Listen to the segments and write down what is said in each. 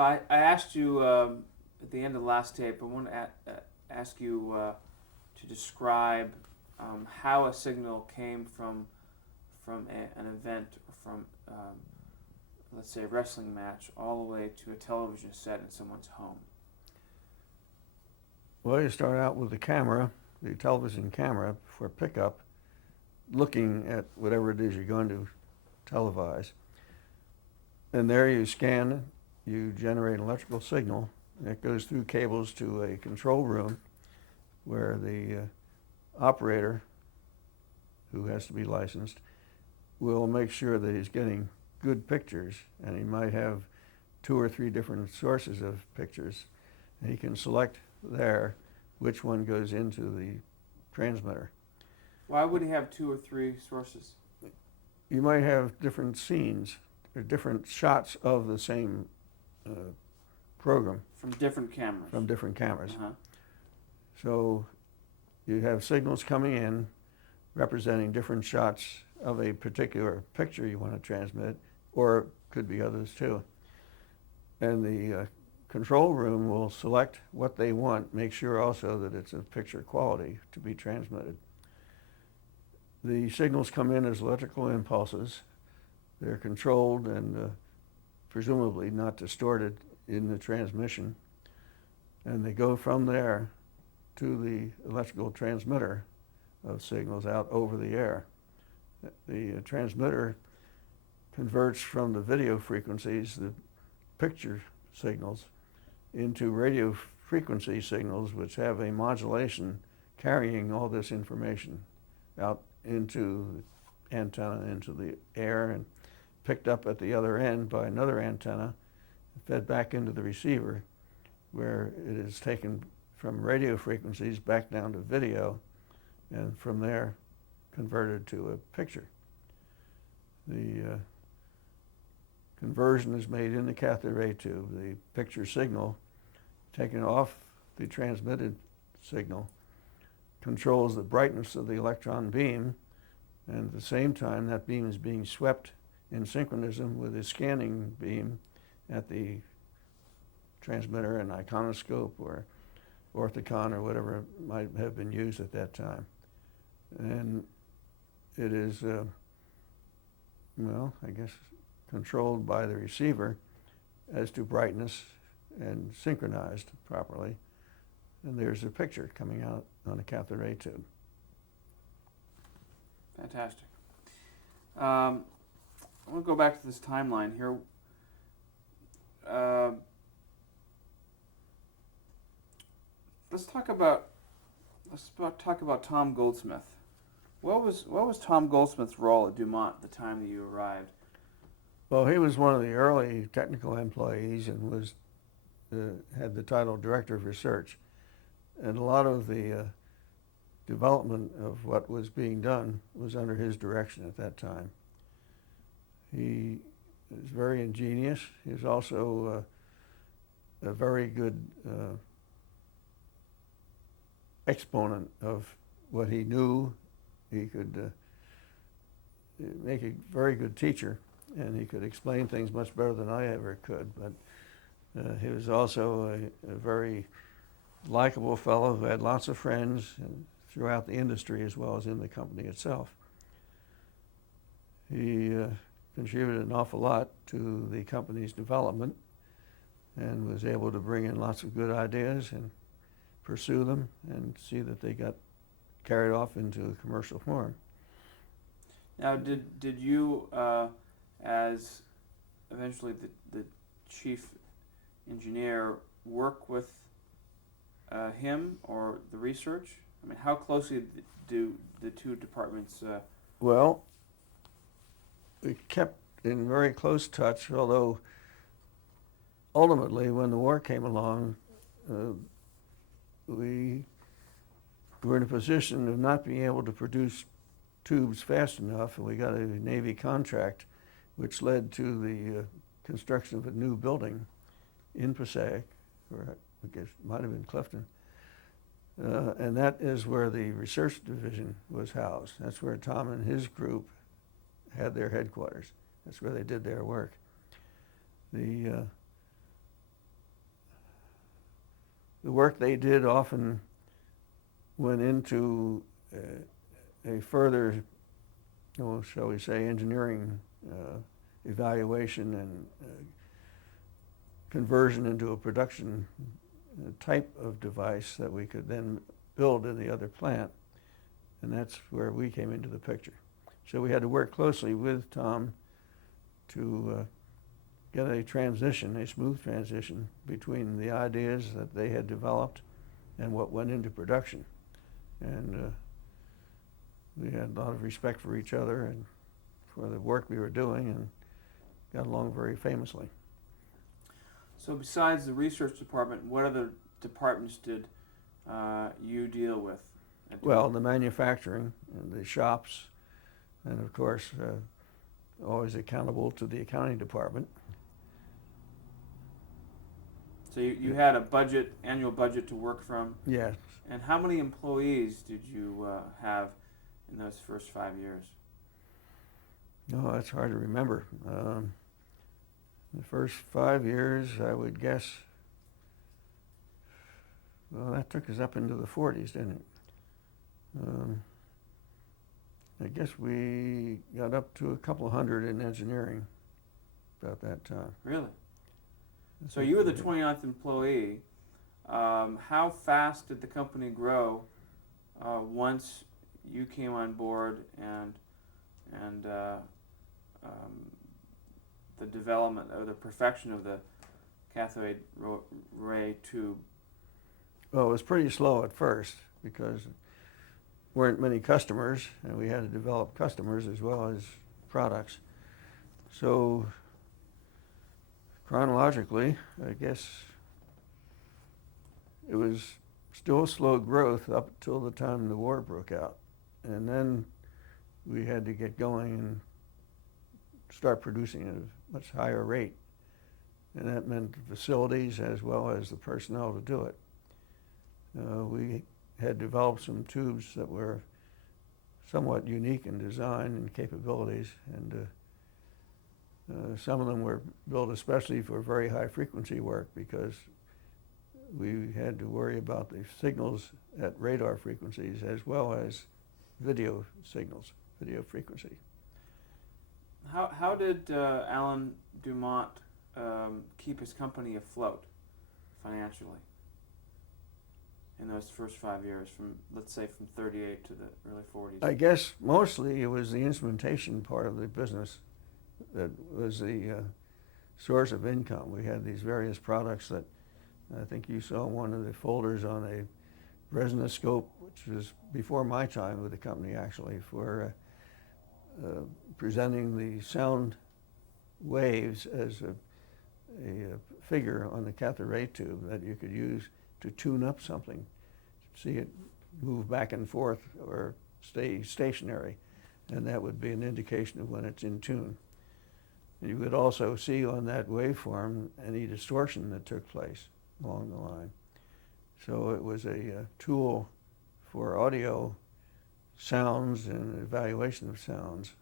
I asked you at the end of the last tape. I want to ask you to describe how a signal came from an event or from let's say a wrestling match all the way to a television set in someone's home. Well, you start out with the camera, the television camera for pickup, looking at whatever it is you're going to televise. And there you scan, you generate an electrical signal, and it goes through cables to a control room where the operator, who has to be licensed, will make sure that he's getting good pictures, and he might have 2 or 3 different sources of pictures. And he can select there which one goes into the transmitter. Why would he have 2 or 3 sources? You might have different scenes or different shots of the same program From different cameras. from different cameras. Uh-huh. So you have signals coming in representing different shots of a particular picture you want to transmit, or could be others too. And the control room will select what they want, make sure also that it's of picture quality to be transmitted. The signals come in as electrical impulses. They're controlled and presumably not distorted in the transmission. And they go from there to the electrical transmitter of signals out over the air. The transmitter converts from the video frequencies, the picture signals, into radio frequency signals, which have a modulation carrying all this information out into the antenna, into the air, and picked up at the other end by another antenna, fed back into the receiver, where it is taken from radio frequencies back down to video, and from there converted to a picture. The conversion is made in the cathode ray tube. The picture signal taken off the transmitted signal controls the brightness of the electron beam, and at the same time that beam is being swept in synchronism with the scanning beam at the transmitter, an iconoscope or orthicon or whatever might have been used at that time. And it is, I guess, controlled by the receiver as to brightness and synchronized properly. And there's a picture coming out on a cathode ray tube. Fantastic. I want to go back to this timeline here. Let's talk about Tom Goldsmith. What was Tom Goldsmith's role at Dumont at the time that you arrived? Well, he was one of the early technical employees and was had the title Director of Research. And a lot of the development of what was being done was under his direction at that time. He was very ingenious. He was also a very good exponent of what he knew. He could make a very good teacher, and he could explain things much better than I ever could. But he was also a very likable fellow who had lots of friends throughout the industry as well as in the company itself. He contributed an awful lot to the company's development and was able to bring in lots of good ideas and pursue them and see that they got carried off into a commercial form. Now, did you, as eventually the chief engineer, work with him or the research? I mean, how closely do the two departments? Well, we kept in very close touch, although ultimately when the war came along, we were in a position of not being able to produce tubes fast enough, and we got a Navy contract which led to the construction of a new building in Passaic, or I guess it might have been Clifton. And that is where the research division was housed. That's where Tom and his group had their headquarters. That's where they did their work. The the work they did often went into a further, shall we say, engineering evaluation and conversion into a production type of device that we could then build in the other plant. And that's where we came into the picture. So we had to work closely with Tom to get a transition, a smooth transition between the ideas that they had developed and what went into production. And we had a lot of respect for each other and for the work we were doing, and got along very famously. So besides the research department, what other departments did you deal with? Well, the manufacturing and the shops, and of course, always accountable to the accounting department. So you had a budget, annual budget to work from. Yes. And how many employees did you have in those first 5 years? No, that's hard to remember. The first 5 years, I would guess, well, that took us up into the 40s, didn't it? I guess we got up to a couple hundred in engineering about that time. Really? So you were the 29th employee. How fast did the company grow once you came on board and the development or the perfection of the cathode ray tube? Well, it was pretty slow at first because there weren't many customers, and we had to develop customers as well as products. So chronologically, I guess it was still slow growth up until the time the war broke out. And then we had to get going and start producing at a much higher rate. And that meant facilities as well as the personnel to do it. We had developed some tubes that were somewhat unique in design and capabilities, and some of them were built especially for very high frequency work because we had to worry about the signals at radar frequencies as well as video signals, video frequency. How did Alan Dumont keep his company afloat financially in those first 5 years, from, let's say, from 38 to the early 40s? I guess mostly it was the instrumentation part of the business that was the source of income. We had these various products that I think you saw one of the folders on a resinoscope, which was before my time with the company actually, for presenting the sound waves as a figure on the cathode ray tube that you could use to tune up something, see it move back and forth or stay stationary, and that would be an indication of when it's in tune. You would also see on that waveform any distortion that took place along the line. So it was a tool for audio sounds and evaluation of sounds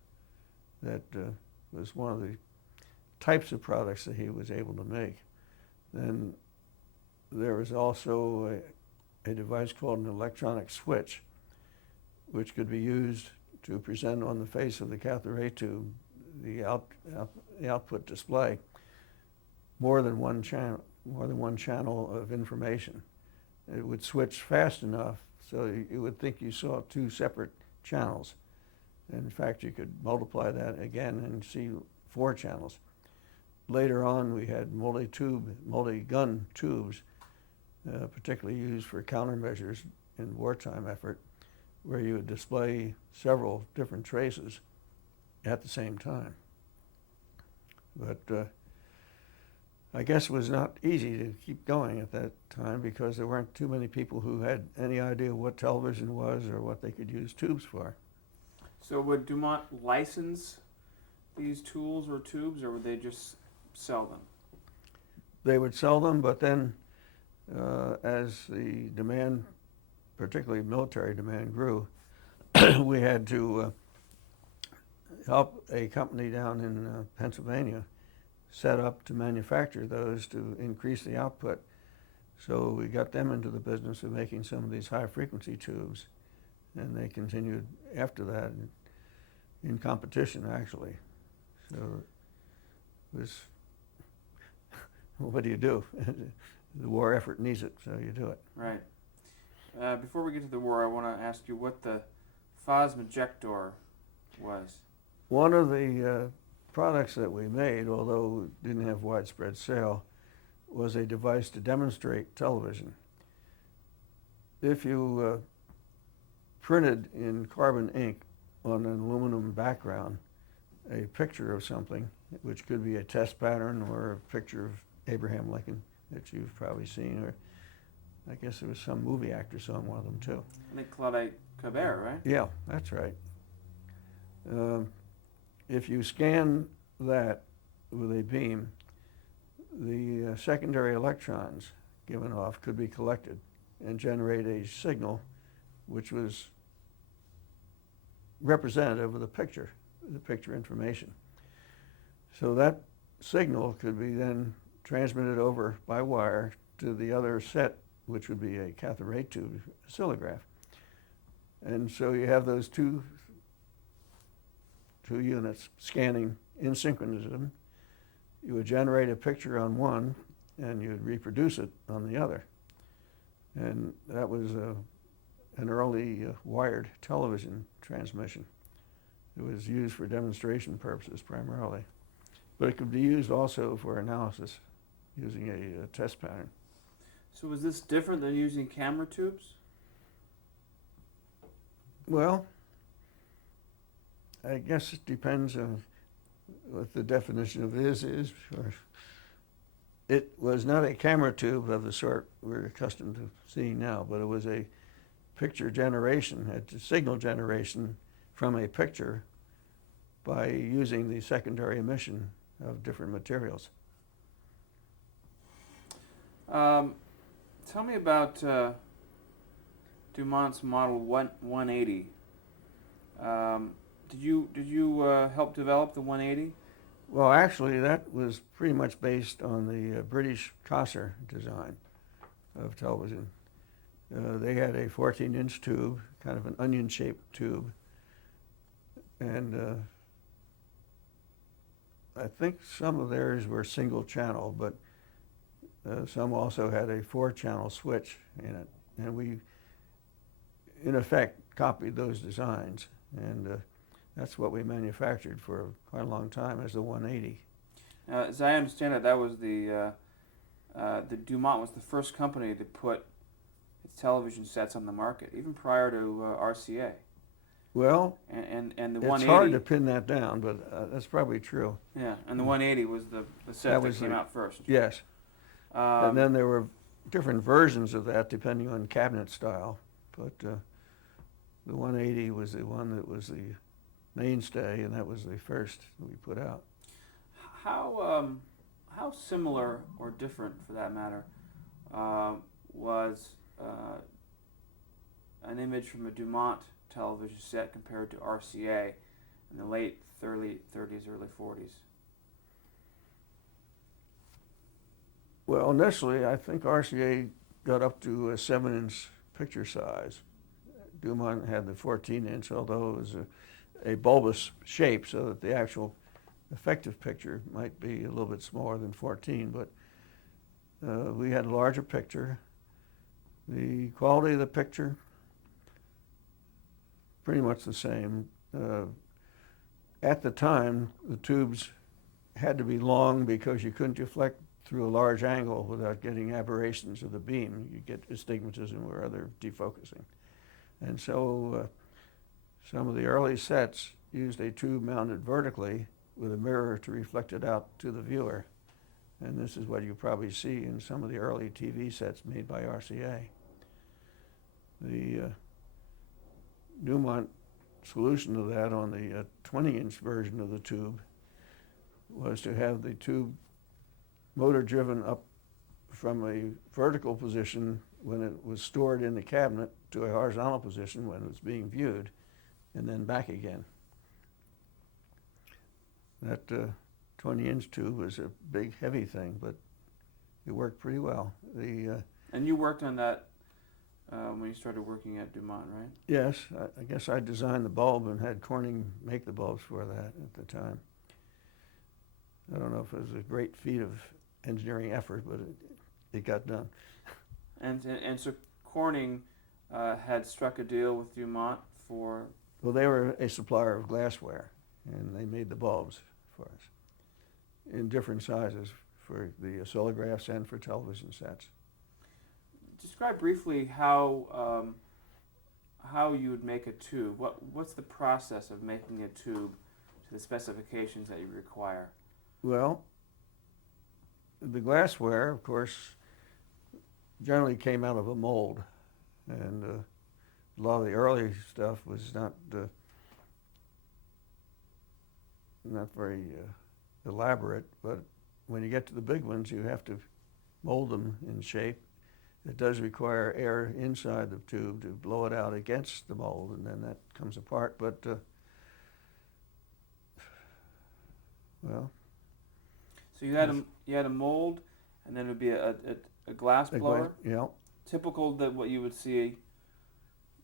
that was one of the types of products that he was able to make. Then there was also a device called an electronic switch, which could be used to present on the face of the cathode ray tube the output display more than one channel of information. It would switch fast enough so you would think you saw two separate channels. And in fact, you could multiply that again and see 4 channels. Later on, we had multi-gun tubes, particularly used for countermeasures in wartime effort, where you would display several different traces at the same time. But I guess it was not easy to keep going at that time because there weren't too many people who had any idea what television was or what they could use tubes for. So would Dumont license these tools or tubes, or would they just sell them? They would sell them, but then as the demand, particularly military demand, grew, we had to help a company down in Pennsylvania set up to manufacture those to increase the output. So we got them into the business of making some of these high-frequency tubes, and they continued after that in competition, actually. So it was, what do you do? The war effort needs it, so you do it. Right. Before we get to the war, I want to ask you what the Phosmojector was. One of the products that we made, although it didn't have widespread sale, was a device to demonstrate television. If you printed in carbon ink on an aluminum background a picture of something, which could be a test pattern or a picture of Abraham Lincoln that you've probably seen, or I guess there was some movie actor saw one of them too. I think Claudette Colbert, right? Yeah, that's right. If you scan that with a beam, the secondary electrons given off could be collected and generate a signal which was representative of the picture information. So that signal could be then transmitted over by wire to the other set, which would be a cathode ray tube, oscillograph. And so you have those two units scanning in synchronism. You would generate a picture on one, and you'd reproduce it on the other. And that was an early wired television transmission. It was used for demonstration purposes primarily. But it could be used also for analysis using a test pattern. So was this different than using camera tubes? Well, I guess it depends on what the definition of is. Or it was not a camera tube of the sort we're accustomed to seeing now, but it was a picture generation, a signal generation from a picture by using the secondary emission of different materials. Tell me about Dumont's Model 180. Did you help develop the 180? Well, actually, that was pretty much based on the British Kosser design of television. They had a 14-inch tube, kind of an onion-shaped tube, and I think some of theirs were single channel, but some also had a 4-channel switch in it. And we, in effect, copied those designs, and that's what we manufactured for quite a long time as the 180. As I understand it, that was the Dumont was the first company to put its television sets on the market, even prior to RCA. Well, and the it's 180. hard to pin that down, but that's probably true. Yeah, and the 180 was the set that came out first. Yes. And then there were different versions of that depending on cabinet style, but the 180 was the one that was the mainstay, and that was the first we put out. How similar or different, for that matter, was an image from a Dumont television set compared to RCA in the late 30s, early 40s? Well, initially, I think RCA got up to a 7-inch picture size. Dumont had the 14-inch, although it was a bulbous shape, so that the actual effective picture might be a little bit smaller than 14, but we had a larger picture. The quality of the picture, pretty much the same. At the time, the tubes had to be long because you couldn't deflect through a large angle without getting aberrations of the beam. You get astigmatism or other defocusing. And so some of the early sets used a tube mounted vertically with a mirror to reflect it out to the viewer. And this is what you probably see in some of the early TV sets made by RCA. The Dumont solution to that on the 20-inch version of the tube was to have the tube motor driven up from a vertical position when it was stored in the cabinet to a horizontal position when it was being viewed, and then back again. That 20-inch tube was a big, heavy thing, but it worked pretty well. The And you worked on that when you started working at Dumont, right? Yes, I guess I designed the bulb and had Corning make the bulbs for that at the time. I don't know if it was a great feat of engineering effort, but it got done. And so Corning had struck a deal with Dumont for. Well, they were a supplier of glassware, and they made the bulbs for us in different sizes for the oscillographs and for television sets. Describe briefly how you would make a tube. What's the process of making a tube to the specifications that you require? Well, the glassware, of course, generally came out of a mold, and a lot of the early stuff was not very elaborate. But when you get to the big ones, you have to mold them in shape. It does require air inside the tube to blow it out against the mold, and then that comes apart. But well, so you had a mold, and then it would be a glass blower. Yeah. Typical that what you would see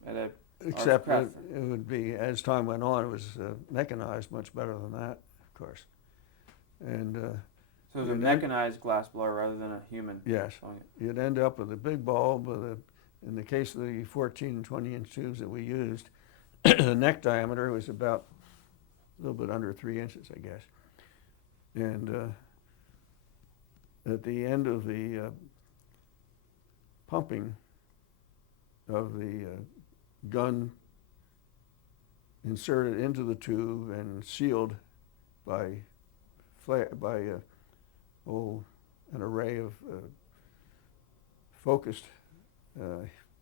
at a. Except it would be, as time went on, it was mechanized much better than that, of course. And so it was a mechanized glass blower rather than a human. Yes. You'd end up with a big bulb with in the case of the 14 and 20-inch tubes that we used, the neck diameter was about a little bit under 3 inches, I guess. And at the end of the pumping of the gun inserted into the tube and sealed by an array of focused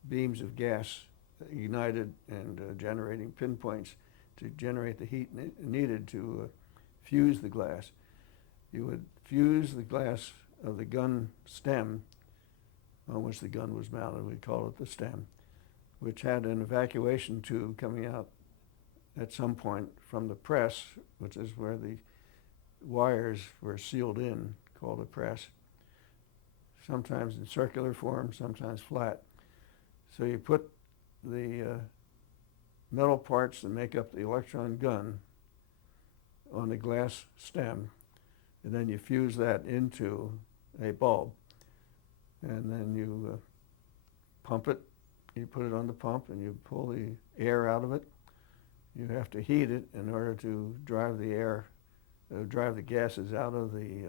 beams of gas ignited and generating pinpoints to generate the heat needed to fuse the glass. You would fuse the glass of the gun stem on which the gun was mounted. We call it the stem, which had an evacuation tube coming out at some point from the press, which is where the wires were sealed in, called a press, sometimes in circular form, sometimes flat. So you put the metal parts that make up the electron gun on the glass stem, and then you fuse that into a bulb, and then you pump it. You put it on the pump and you pull the air out of it. You have to heat it in order to drive the gases out of the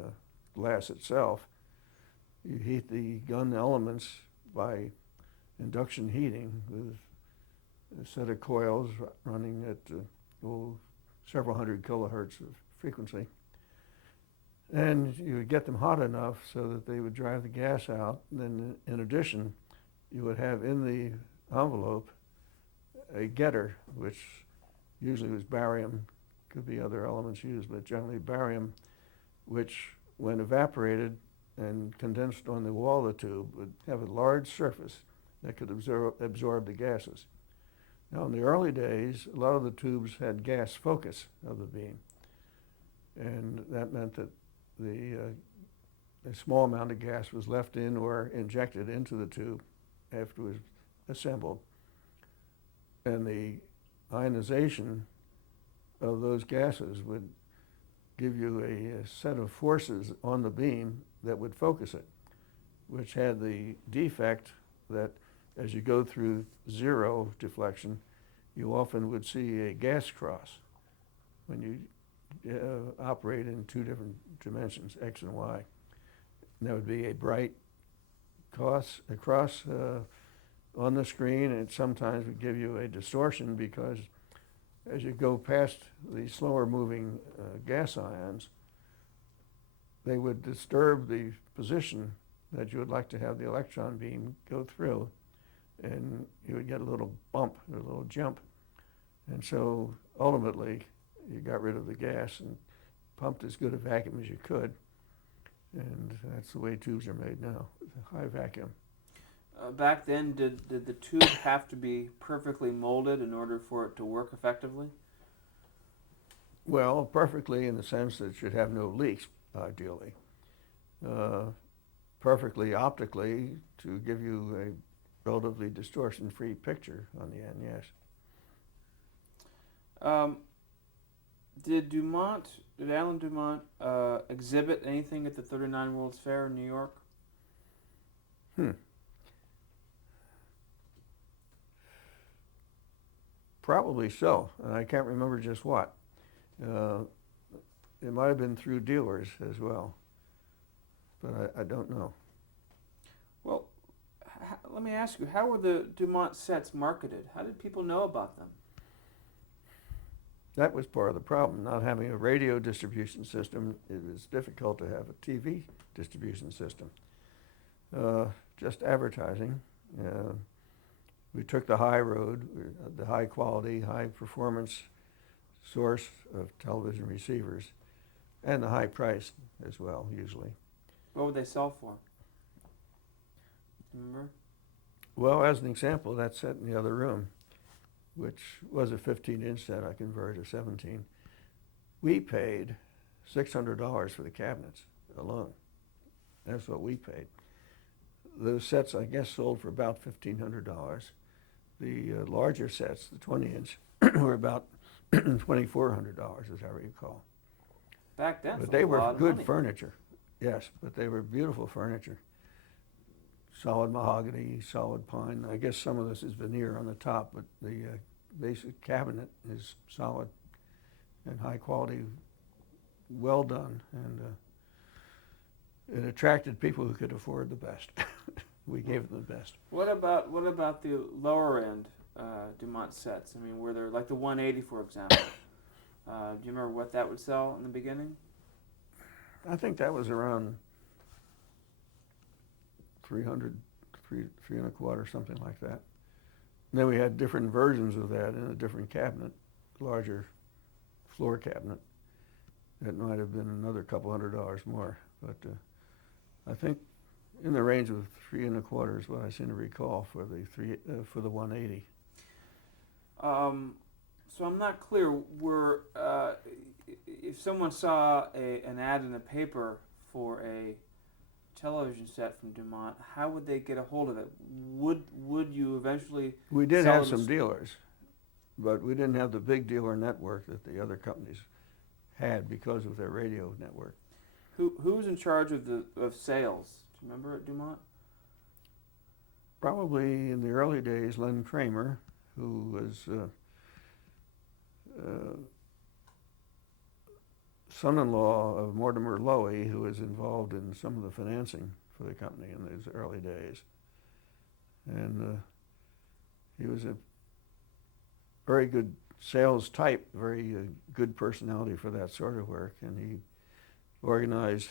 glass itself. You heat the gun elements by induction heating with a set of coils running at several hundred kilohertz of frequency. And you would get them hot enough so that they would drive the gas out. And then in addition, you would have in the envelope a getter, which usually was barium, could be other elements used, but generally barium, which when evaporated and condensed on the wall of the tube would have a large surface that could absorb the gases. Now in the early days, a lot of the tubes had gas focus of the beam, and that meant that a small amount of gas was left in or injected into the tube after it was assembled. And the ionization of those gases would give you a set of forces on the beam that would focus it, which had the defect that as you go through zero deflection, you often would see a gas cross when you operate in two different dimensions, X and Y. And that would be a bright cross on the screen, and it sometimes would give you a distortion because as you go past the slower moving gas ions, they would disturb the position that you would like to have the electron beam go through, and you would get a little bump, a little jump. And so ultimately you got rid of the gas and pumped as good a vacuum as you could, and that's the way tubes are made now, with a high vacuum. Back then, did the tube have to be perfectly molded in order for it to work effectively? Well, perfectly in the sense that it should have no leaks, ideally. perfectly optically to give you a relatively distortion-free picture on the end, yes. Um, did Alan Dumont exhibit anything at the 39 World's Fair in New York? Hmm. Probably so. I can't remember just what. Uh, it might have been through dealers as well, but I don't know. Well, let me ask you, how were the Dumont sets marketed? How did people know about them? That was part of the problem. Not having a radio distribution system, it was difficult to have a TV distribution system. Just advertising. We took the high road, the high quality, high performance source of television receivers, and the high price as well, usually. What would they sell for? Remember? Well, as an example, that set in the other room, which was a 15-inch set, I converted to 17. We paid $600 for the cabinets alone. That's what we paid. Those sets, I guess, sold for about $1,500. The larger sets, the 20-inch, were about $2,400, as I recall. Back then, But for they a were lot of good money. furniture. Yes, but they were beautiful furniture. Solid mahogany, solid pine. I guess some of this is veneer on the top, but the basic cabinet is solid and high quality, well done, and it attracted people who could afford the best. We gave them the best. What about the lower end Dumont sets? I mean, were there like the 180, for example? Do you remember what that would sell in the beginning? I think that was around 300, three and a quarter, something like that. And then we had different versions of that in a different cabinet, larger floor cabinet. That might have been another couple $100 more, but I think in the range of 3 1/4 is what I seem to recall for the 180. So I'm not clear. If someone saw an ad in the paper for a television set from Dumont, how would they get a hold of it? Would you eventually? We did sell have them some dealers, but we didn't have the big dealer network that the other companies had because of their radio network. Who's in charge of sales? Do you remember at Dumont? Probably in the early days, Len Kramer, who was son-in-law of Mortimer Lowy, who was involved in some of the financing for the company in those early days. And he was a very good sales type, very good personality for that sort of work, and he organized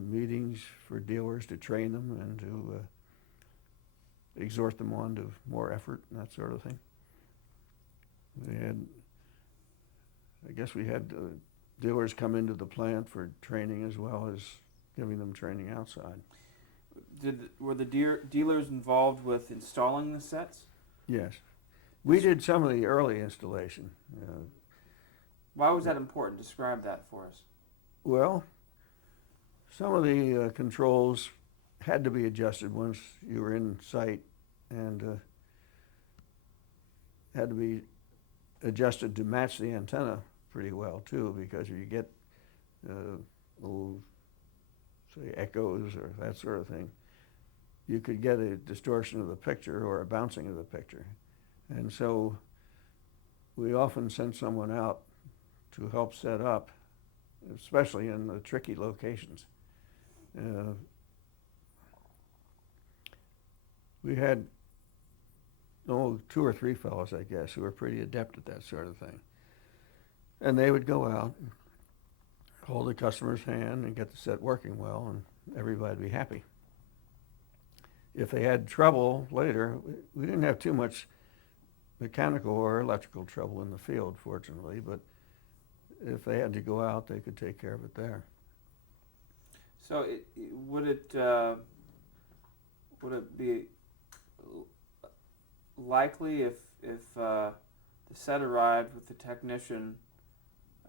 meetings for dealers to train them and to exhort them on to more effort and that sort of thing. I guess we had dealers come into the plant for training as well as giving them training outside. Were the dealers involved with installing the sets? Yes. We did some of the early installation. Why was that important? Describe that for us. Well, some of the controls had to be adjusted once you were in sight, and had to be adjusted to match the antenna pretty well too, because if you get little, say, echoes or that sort of thing, you could get a distortion of the picture or a bouncing of the picture. And so we often sent someone out to help set up, especially in the tricky locations. We had 2 or 3 fellows, I guess, who were pretty adept at that sort of thing. And they would go out, and hold the customer's hand, and get the set working well, and everybody would be happy. If they had trouble later, we didn't have too much mechanical or electrical trouble in the field, fortunately, but if they had to go out, they could take care of it there. So would it be likely if the set arrived with the technician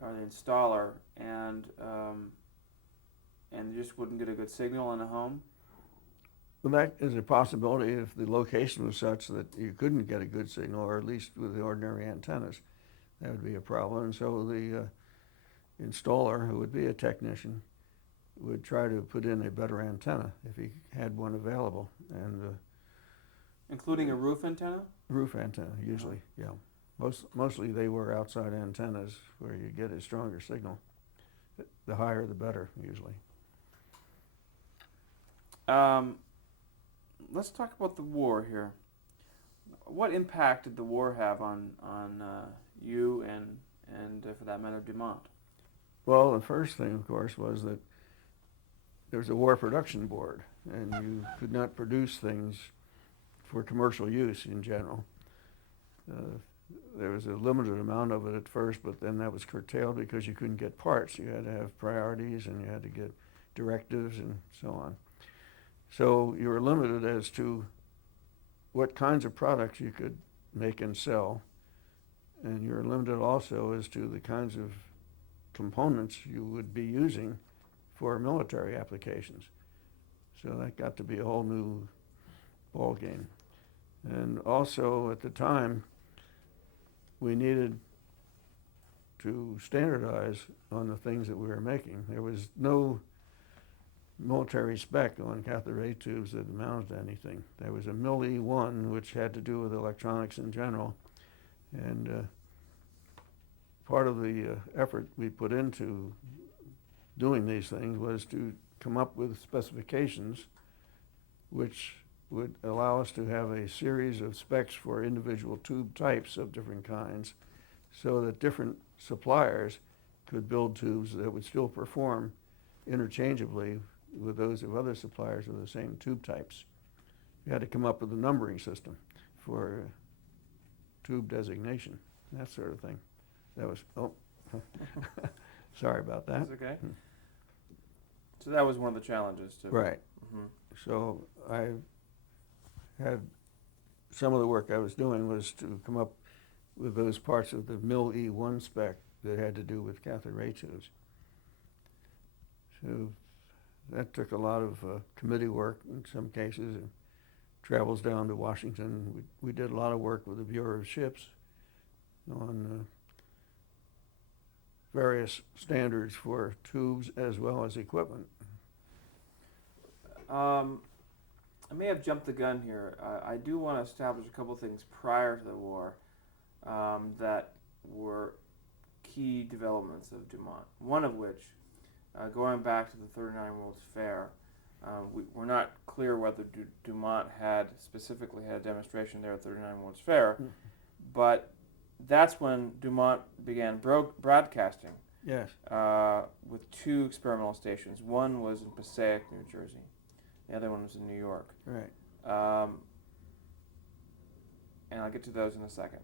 or the installer and and you just wouldn't get a good signal in a home? Well, that is a possibility if the location was such that you couldn't get a good signal, or at least with the ordinary antennas. That would be a problem. And so the installer, who would be a technician, would try to put in a better antenna if he had one available. And Including a roof antenna? roof antenna, usually, yeah. Mostly they were outside antennas where you get a stronger signal. The higher, the better, usually. Let's talk about the war here. What impact did the war have on you and for that matter, Dumont? Well, the first thing, of course, was that there was a war production board, and you could not produce things for commercial use in general. There was a limited amount of it at first, but then that was curtailed because you couldn't get parts. You had to have priorities, and you had to get directives and so on. So you were limited as to what kinds of products you could make and sell, and you're limited also as to the kinds of components you would be using for military applications. So that got to be a whole new ball game. And also at the time, we needed to standardize on the things that we were making. There was no military spec on cathode ray tubes that amounted to anything. There was a MIL-E1, which had to do with electronics in general, and part of the effort we put into doing these things was to come up with specifications which would allow us to have a series of specs for individual tube types of different kinds, so that different suppliers could build tubes that would still perform interchangeably with those of other suppliers of the same tube types. We had to come up with a numbering system for tube designation, that sort of thing. That was, sorry about that. That's okay. So that was one of the challenges too. Right. Mm-hmm. So I had, some of the work I was doing was to come up with those parts of the MIL-E1 spec that had to do with cathode ray tubes. So that took a lot of committee work in some cases, and travels down to Washington. We did a lot of work with the Bureau of Ships on various standards for tubes as well as equipment. I may have jumped the gun here. I do want to establish a couple things prior to the war that were key developments of Dumont. One of which, going back to the 39 World's Fair, we're not clear whether Dumont specifically had a demonstration there at 39 World's Fair, but that's when Dumont began broadcasting. Yes. With two experimental stations. One was in Passaic, New Jersey. The other one was in New York. Right. And I'll get to those in a second.